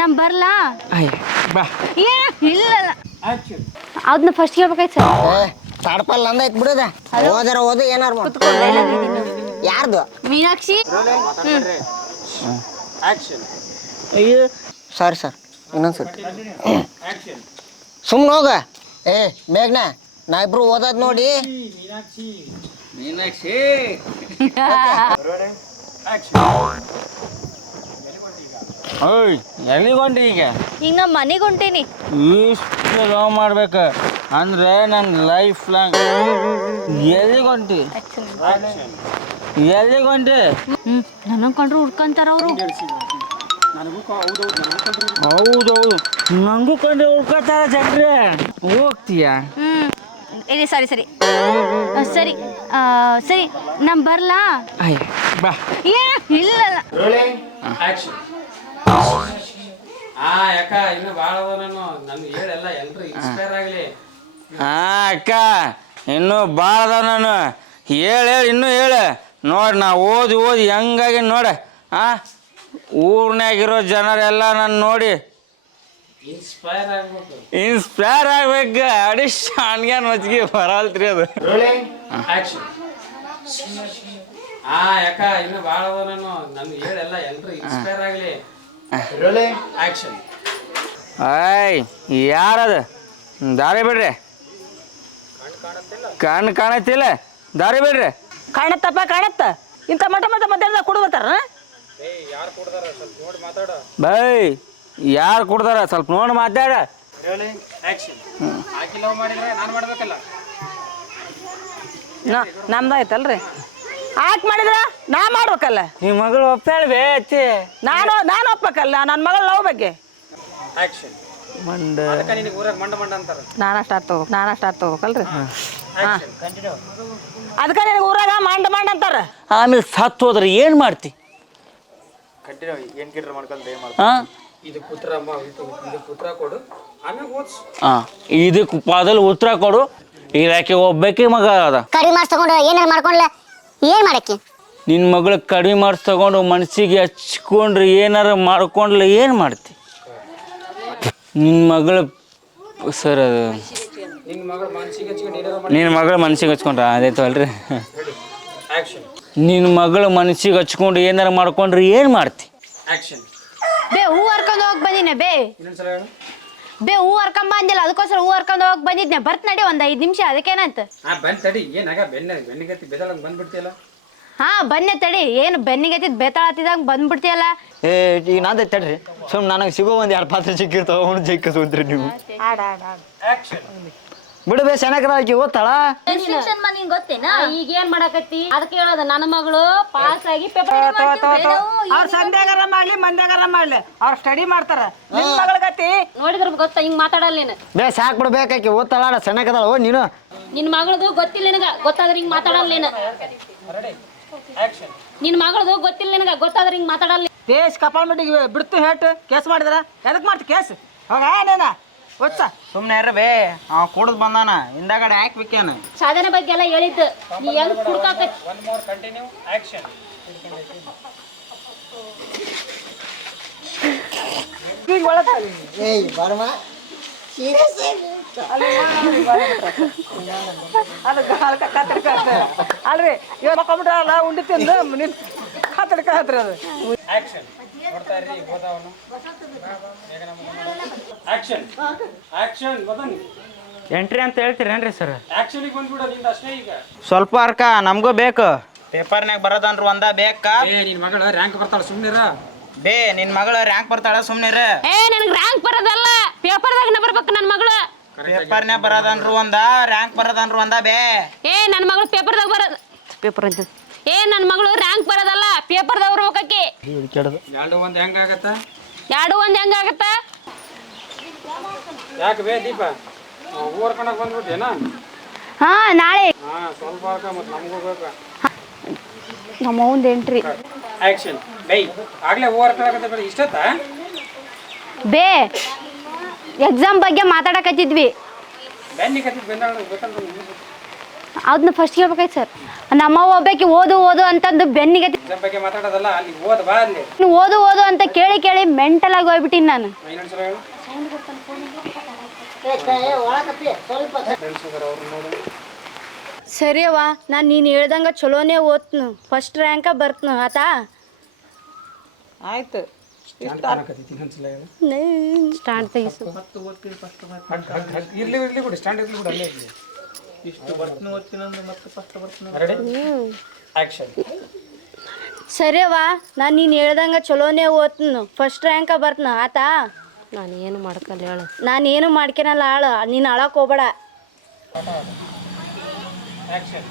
ನಮ್ ಬರ್ಲಾ ಬಾ ಇಲ್ಲ ಅದನ್ನ ಫಸ್ಟ್ ಹೇಳ್ಬೇಕಾಯ್ತು ಸರ್. ತಾಡ್ಪಲ್ ನಂದೈತ್ ಬಿಡದ ಓದರ ಓದು ಏನಾರು ಯಾರ್ದು ಮೀನಾಕ್ಷಿ. ಅಯ್ಯೋ ಸಾರಿ ಸರ್ ಇನ್ನೊಂದ್ಸತಿ ಸುಮ್ಮನೆ ಹೋಗ. ಮೇಘ್ನಾ ನಾ ಇಬ್ರು ಓದೋದ್ ನೋಡಿ. ಮೀನಾಕ್ಷಿ ಓಯ್ ಎಲ್ಲಿಗೊಂಡು ಈಗ ನಾ ಮನೆಗೆ ಹೊಂಟೀನಿ. ಇಷ್ಟು ಲವ್ ಮಾಡ್ಬೇಕ ಅಂದ್ರೆ ನನ್ನ ಲೈಫ್ ಲಾಂಗ್. ಎಲ್ಲಿಗೊಂಟಿ ಎಲ್ಲಿಗೊಂಟಿ? ನನಗೆ ಕಂಡ್ರು ಹುಡ್ಕೊಂತಾರ ಅವರು. ಹೌದೌದು ನಂಗೂ ಕಂಡು ಹುಡ್ಕೋತಾರ ಜನ್ರೆ. ಹೋಗ್ತೀಯಾ? ಇದೆ ಸರಿ ಸರಿ ಸರಿ ಸರಿ ನಮ್ ಬರ್ಲಾ ಬಾ ಇಲ್ಲ ಯಾಕ ಇನ್ನು ಭಾಳ ನಾನು ನನ್ಗೆ ಹೇಳೆಲ್ಲ ಎಲ್ರು ಇನ್ಸ್ಪೈರ್ ಆಗಲಿ. ಅಕ್ಕ ಇನ್ನೂ ಭಾಳ ಅದ. ನಾನು ಹೇಳಿ ಇನ್ನೂ ಹೇಳು ನೋಡಿ. ನಾ ಓದಿ ಹೆಂಗಾಗಿ ನೋಡ ಊರ್ನಾಗಿರೋ ಜನರೆಲ್ಲ ನಾನು ನೋಡಿ ಇನ್ಸ್ಪೈರ್ ಆಗ್ಬೇಕು. ಅಡಿಶ್ ಅಣ್ಗ್ಯಾನ್ ಮಚ್ಚಿಗೆ ಬರಲ್ತ್ರಿ ಅದು. ಯಾಕ ಇನ್ನು ಭಾಳ ನಾನು ನನ್ಗೆ ಹೇಳೆಲ್ಲ ಎಲ್ರು ಇನ್ಸ್ಪೈರ್ ಆಗಲಿ. ಆಯ್ ಯಾರದು? ದಾರಿ ಬಿಡ್ರಿ. ಕಣ್ಣು ಕಾಣತ್ತಿಲ್ಲ, ದಾರಿ ಬಿಡ್ರಿ. ಕಾಣತ್ತಪ್ಪ ಕಾಣತ್ತ. ಇಂಥ ಮಧ್ಯಾಹ್ನದಾಗ ಕುಡ್ಬತ್ತಾರ ಬೈ ಯಾರು ಕೊಡ್ತಾರ ಸ್ವಲ್ಪ ನೋಡಿ ಮಾತಾಡ. ನಮ್ದಾಯ್ತಲ್ರಿ ಆಕ್ ಮಾಡಿದ್ರ ನಾ ಮಾಡ್ಬೇಕಲ್ಲ. ನಿಮ್ಮ ಮಗಳು ಒಪ್ಪಾಳ್ಬೇ ಅತ್ತಿ. ನಾನು ಒಪ್ಪಬೇಕಲ್ಲ ನನ್ನ ಮಗಳ ಲವ್ ಬಗ್ಗೆ. ಮಂಡ ನಾನಷ್ಟ ತಗೋಬೇಕಲ್ರಿ. ಅದಕ್ಕೆ ನಿನಗೆ ಊರಾಗ ಮಂಡ ಅಂತಾರ. ಆಮೇಲೆ ಸತ್ತು ಹೋದ್ರೆ ಏನು ಮಾಡ್ತಿ? ಇದಕ್ಕೆ ಮೊದಲು ಉತ್ತರ ಕೊಡು. ಇರಾಕೆ ಒಬ್ಬಾಕಿ ಮಗ ಅದ. ಕಡಿಮೆ ಮಾರ್ಕ್ಸ್ ತಗೊಂಡು ಏನಾರು ಮಾಡ್ಕೊಂಡ್ಲ ಏನ್ ಮಾಡಕ್ಕೆ? ನಿನ್ನ ಮಗಳು ಕಡಿಮೆ ಮಾರ್ಕ್ಸ್ ತಗೊಂಡು ಮನಸ್ಸಿಗೆ ಹಚ್ಕೊಂಡ್ರೆ ಏನಾರು ಮಾಡ್ಕೊಂಡ್ಲೆ ಏನು ಮಾಡ್ತಿ? ನಿನ್ನ ಮಗಳು ಸರ್ ಅದು ನಿನ್ನ ಮಗಳು ಮನ್ಸಿಗೆ ಹಚ್ಕೊಂಡ್ರ ಅದಾಯ್ತು ಅಲ್ರಿ. ನಿನ್ನ ಮಗಳು ಮನಸ್ಸಿಗೆ ಹಚ್ಕೊಂಡು ಏನಾರು ಮಾಡ್ಕೊಂಡ್ರೆ ಏನು ಮಾಡ್ತಿ? ಬೇ ಹೂ ಹರ್ಕೊಂಡು ಹೋಗಿ ಬಂದಿನ ಬೇ ಹೂ ಹರ್ಕೊಂಡ್ ಬಂದಿಲ್ಲ ಅದಕ್ಕೋಸ್ಕರ ಹೂ ಹರ್ಕೊಂಡು ಹೋಗಿ ಬಂದಿದ್ನೆ. ಬರ್ತ್ ನಡಿ ಒಂದ್ 5 ನಿಮಿಷ ಅದಕ್ಕೇನಂತ. ಬನ್ನಿ ತಡಿ. ಏನು ಬೆನ್ನಿಗೆತ್ತಿದ್ ಬೇತಾಳತ್ತಿದಂಗ ಬಂದ್ಬಿಡ್ತೀಯಲ್ಲ. ಈಗ ನಾದ ತಡ್ರಿ ಸುಮ್ ನನಗೆ ಸಿಗೋ ಒಂದ್ 2 ಪಾತ್ರ ಸಿಕ್ಕಿರ್ತಾವ ಅವ್ನು ಜೈಕಸೋದ್ರಿ ನೀವು. ಬಿಡಬೇ ಚೆನ್ನಾಗದ ಆಕಿ ಓದ್ತಾಳ. ಗೊತ್ತೇನಾ ಈಗ ಏನ್ ಮಾಡಕತ್ತಿ? ಅದಕ್ಕೆ ಹೇಳೋದು ನನ್ನ ಮಗಳು ಪಾಸ್ ಆಗಿ ಅವ್ರ ಸಂಧ್ಯಾಗಾರ ಮಾಡ್ಲಿ ಮಂದ್ಯಾಗಾರ ಮಾಡ್ಲಿ ಅವ್ರ ಸ್ಟಡಿ ಮಾಡ್ತಾರ. ನಿನ್ ಮಗಳ ಗತಿ ನೋಡಿದ್ರ ಗೊತ್ತಾ ಹಿಂಗ್ ಮಾತಾಡಲ್ಲ ನೀನು. ಬೇ ಸಾಕ್ ಬಿಡ್ಬೇಕಾಕಿ ಓದ್ತಾಳ ಚೆನ್ನಾಗದಾಳ. ಓ ನೀನು ನಿನ್ ಮಗಳದು ಗೊತ್ತಿಲ್ಲ ನಿನಗ ಗೊತ್ತಾದ್ರೆ ಹಿಂಗ್ ಮಾತಾಡಲ್ಲ ನೀನು. ನಿನ್ ಮಗಳದು ಗೊತ್ತಿಲ್ಲ ನಿನಗ ಗೊತ್ತಾದ್ರೆ ಹಿಂಗ್ ಮಾತಾಡಲ್ಲ. ದೇಶ ಕಪಾಲ್ಮೆಂಟಿಗೆ ಬಿಡ್ತು ಹೇಟ್ ಕೇಸ್ ಮಾಡಿದ್ರ ಎದಕ್ ಮಾಡ್ತಿ ಕೇಸ್? ಹೋಗ ನೇನ ಗೊತ್ತಾ? ಸುಮ್ನೆ ಇರ್ಬೇ ಅವ ಕುಡ್ದು ಬಂದಾನ ಹಿಂದಾಗಡೆ ಹಾಕ್ಬೇಕೇನು? ಸಾಧನೆ ಬಗ್ಗೆ ಎಲ್ಲ ಹೇಳಿದ್ದು ನೀ ಹೆಂಗ್ ಕುಡ್ಕಾಕತ್ತಿ. ಏಯ್ ಬರ್ಮ ಅಲ್ರಿ ಇವಾಗ ಮಕ್ಕೊಂಬಿಟ್ರಲ್ಲ ಉಂಡಿ ತಿಂದು ನಿನ್ ಕಾತಡ್ಕತ್ರಿ ಅದು. ಎಂಟ್ರಿ ಅಂತ ಹೇಳ್ತೀರೇನ್ರಿ ಸರ್? ಈಗ ಸ್ವಲ್ಪ ಅರ್ಕ ನಮಗೂ ಬೇಕು. ಪೇಪರ್ನಾಗ ಬರೋದನ್ರು ಒಂದ ಬೇಕಾ? ನಿನ್ ಮಗಳ ರ್ಯಾಂಕ್ ಬರ್ತಾಳ ಸುಮ್ನಿರ. ಬೇ ನಿನ್ ಮಗಳ ರ್ಯಾಂಕ್ ಬರ್ತಾಳ ಸುಮ್ನಿರ. ನನಗೆ ರ್ಯಾಂಕ್ ಬರೋದಲ್ಲ ಪೇಪರ್ದಾಗ ಬರ್ಬೇಕು ನನ್ನ ಮಗಳು. ಪೇಪರ್ನಾಗ ಬರೋದನ್ರು ಒಂದ ರ್ಯಾಂಕ್ ಬರೋದನ್ರು ಒಂದ ಬೇ. ನನ್ನ ಮಗಳು ಪೇಪರ್ದಾಗ ಬರೋದು ಪೇಪರ್ ಅಂತ. ನನ್ನ ಮಗಳು ರ್ಯಾಂಕ್ ಬರೋದಲ್ಲ ಪೇಪರ್ದಾಗ ಬರ್ಬೇಕಿ. ಎರಡು ಒಂದ್ ಹೆಂಗಾಗತ್ತ? ಯಾಕೆ ಬೇ ದೀಪ ಊರ್ ಕಣಕ್ ಬಂದ್ಬಿಟ್ಟೇನ? ನಾಳೆ ಸ್ವಲ್ಪ ಮತ್ತೆ ನಮಗೂ ಬೇಕಾ? ನಮ್ಮ ಅವ್ವಂದು ಎಂಟ್ರಿ. ಆಕ್ಷನ್ ಬೈ ಆಗ್ಲೇ ಓವರ್ ಕಣಕತ್ತೆ ಬೇಡ ಇಷ್ಟತ್ತ ಬೇ ಎಕ್ಸಾಮ್ ಬಗ್ಗೆ ಮಾತಾಡಕತ್ತಿದ್ವಿ. ಬೆನ್ನಿ ಕತ್ತಿ ಬೆಂದಾಳ ಗೊತ್ತಲ್ಲ. ಅದನ್ನ ಫಸ್ಟ್ ಹೇಳ್ಬೇಕಾಯ್ತು ಸರ್. ನಮ್ಮವ್ವ ಒಬ್ಬಾಕಿ ಓದು ಓದು ಅಂತಂದು ಬೆನ್ನಿಗೆ ಎಕ್ಸಾಮ್ ಬಗ್ಗೆ ಮಾತಾಡೋದಲ್ಲ, ಅಲ್ಲಿ ಓದ್ ಬಾ ಅಲ್ಲಿ. ಓದು ಓದು ಅಂತ ಕೇಳಿ ಕೇಳಿ ಮೆಂಟಲ್ ಆಗಿ ಹೋಗ್ಬಿಟ್ಟಿನಿ ನಾನು. ಇನ್ನೊಂದು ಸಲ ಹೇಳು. ಸರಿ ಅವ್ವ, ನಾನು ನೀನು ಹೇಳ್ದಂಗ ಚಲೋನೇ ಓದ್ನು, ಫಸ್ಟ್ ರ್ಯಾಂಕ ಬರ್ತನು ಆತಾ. ಆಯ್ತು ಇನ್ನೊಂದು ಸಲ ಹೇಳು. ಸ್ಟಾರ್ಟ್ ತೆಗಿಸು. ಇರ್ಲಿ ಇರ್ಲಿ ಬಿಡು, ಸ್ಟ್ಯಾಂಡ್ ಇರ್ಲಿ ಬಿಡು, ಅಲ್ಲೇ ಇರ್ಲಿ. Ready action. ಸರಿ ಅವ್ವ, ನಾನು ನೀನು ಹೇಳ್ದಂಗ ಚಲೋನೇ ಓದ್ನು, ಫಸ್ಟ್ ರ್ಯಾಂಕ ಬರ್ತನು ಆತಾ. ನಾನು ಏನು ಮಾಡ್ಕಲ್ಲ ಹೇಳು. ನಾನು ಏನು ಮಾಡ್ಕೊಳಲ್ಲ ಆಳು, ನೀನು ಅಳಕ್ಕೆ ಹೋಗ್ಬೇಡ. ಆಕ್ಷನ್.